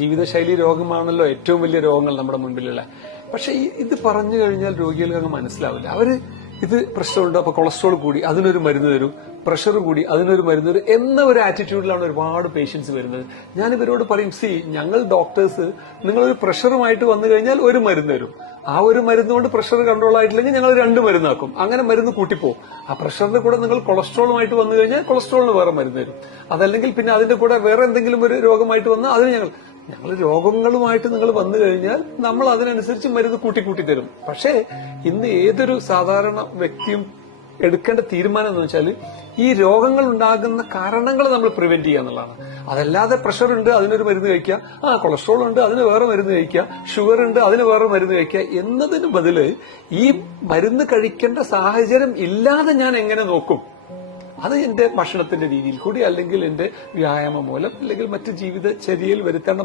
ജീവിതശൈലി രോഗമാണല്ലോ ഏറ്റവും വലിയ രോഗങ്ങൾ നമ്മുടെ മുൻപിലുള്ള. പക്ഷെ ഇത് പറഞ്ഞു കഴിഞ്ഞാൽ രോഗികൾക്ക് അങ്ങ് മനസ്സിലാവില്ല. അവര് ഇത് പ്രശ്നമുണ്ട്, അപ്പൊ കൊളസ്ട്രോൾ കൂടി അതിനൊരു മരുന്ന് തരും, പ്രഷർ കൂടി അതിനൊരു മരുന്ന് തരും എന്ന ഒരു ആറ്റിറ്റ്യൂഡിലാണ് ഒരുപാട് പേഷ്യൻസ് വരുന്നത്. ഞാൻ ഇവരോട് പറയും, ഞങ്ങൾ ഡോക്ടേഴ്സ് നിങ്ങളൊരു പ്രഷറുമായിട്ട് വന്നു കഴിഞ്ഞാൽ ഒരു മരുന്ന് തരും, ആ ഒരു മരുന്ന് കൊണ്ട് പ്രഷർ കൺട്രോൾ ആയിട്ടില്ലെങ്കിൽ ഞങ്ങൾ 2 മരുന്നാക്കും, അങ്ങനെ മരുന്ന് കൂട്ടിപ്പോവും. ആ പ്രഷറിന്റെ കൂടെ നിങ്ങൾ കൊളസ്ട്രോളുമായിട്ട് വന്നു കഴിഞ്ഞാൽ കൊളസ്ട്രോളിന് വേറെ മരുന്ന് തരും, അതല്ലെങ്കിൽ പിന്നെ അതിന്റെ കൂടെ വേറെ എന്തെങ്കിലും ഒരു രോഗമായിട്ട് വന്നാൽ അതിന് ഞങ്ങൾ രോഗങ്ങളുമായിട്ട് നിങ്ങൾ വന്നു കഴിഞ്ഞാൽ നമ്മൾ അതിനനുസരിച്ച് മരുന്ന് കൂട്ടി തരും. പക്ഷേ ഇന്ന് ഏതൊരു സാധാരണ വ്യക്തിയും എടുക്കേണ്ട തീരുമാനം എന്ന് വെച്ചാൽ ഈ രോഗങ്ങൾ ഉണ്ടാകുന്ന കാരണങ്ങൾ നമ്മൾ പ്രിവെന്റ് ചെയ്യുക എന്നുള്ളതാണ്. അതല്ലാതെ പ്രഷർ ഉണ്ട് അതിനൊരു മരുന്ന് കഴിക്കുക, കൊളസ്ട്രോൾ ഉണ്ട് അതിന് വേറെ മരുന്ന് കഴിക്കുക, ഷുഗർ ഉണ്ട് അതിന് വേറെ മരുന്ന് കഴിക്കുക എന്നതിന് ബദല് ഈ മരുന്ന് കഴിക്കേണ്ട സാഹചര്യം ഇല്ലാതെ ഞാൻ എങ്ങനെ നോക്കും, അത് എന്റെ ഭക്ഷണത്തിന്റെ രീതിയിൽ കൂടി അല്ലെങ്കിൽ എന്റെ വ്യായാമം മൂലം അല്ലെങ്കിൽ മറ്റ് ജീവിതചര്യയിൽ വരുത്തേണ്ട